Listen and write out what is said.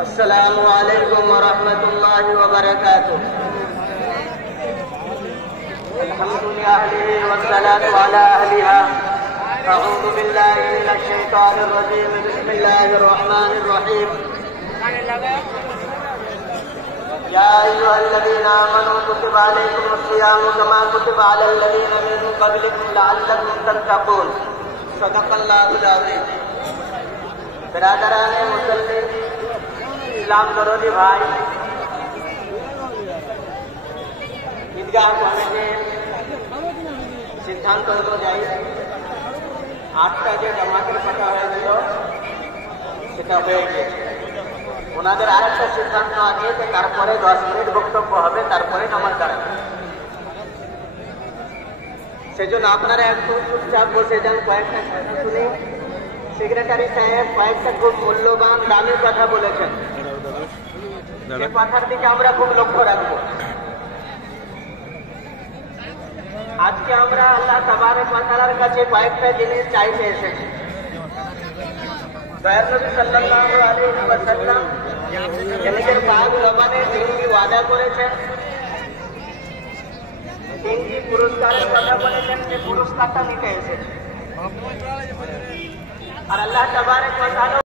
अस्सलामु अलैकुम वरहमतुल्लाहि वबरकातुह। अल्हम्दुलिल्लाह वस्सलातु अला अहलिहा। अऊज़ु बिल्लाहि मिनश शैतानिर रजीम। बिस्मिल्लाहिर रहमानिर रहीम। या अय्युहल्लज़ीना आमनू कुतिबा अलैकुमुस्सियामु कमा कुतिबा अलल्लज़ीना मिन क़ब्लिकुम लअल्लकुम तत्तक़ून। सदक़ल्लाहुल अज़ीम। बिरादराने मुसल्ली, इस्लाम दरोदी भाई, ঈদগাহ কমিটির সিদ্ধান্ত অনুযায়ী 8টা যে জামাতের কথা হয়েছিল সেটা হয়ে গেছে। ওনাদের আরেকটা সিদ্ধান্ত আছে যে তারপরে 10 মিনিট বক্তব্য হবে, তারপরে নামাজ দাঁড়াবে। সেজন্য আপনারা একটু চুপচাপ বসে যান, কয়েকটা কথা শুনে। সেক্রেটারি সাহেব কয়েকটা খুব মূল্যবান দামি কথা বলেছেন, সে কথার দিকে আমরা খুব লক্ষ্য রাখবো। আজকে আমরা আল্লাহ তাবারক ওয়া তাআলার কাছে কয়েকটা জিনিস চাইতে এসেছি। দয়ার নবী সাল্লাল্লাহু আলাইহি ওয়াসাল্লাম নিজের পাক জবানে তিনটি ওয়াদা করেছেন, তিনটি পুরস্কারের কথা বলেছেন, যে পুরস্কারটা নিতে এসেছে। আর আল্লাহ তাবারক ওয়া তাআলা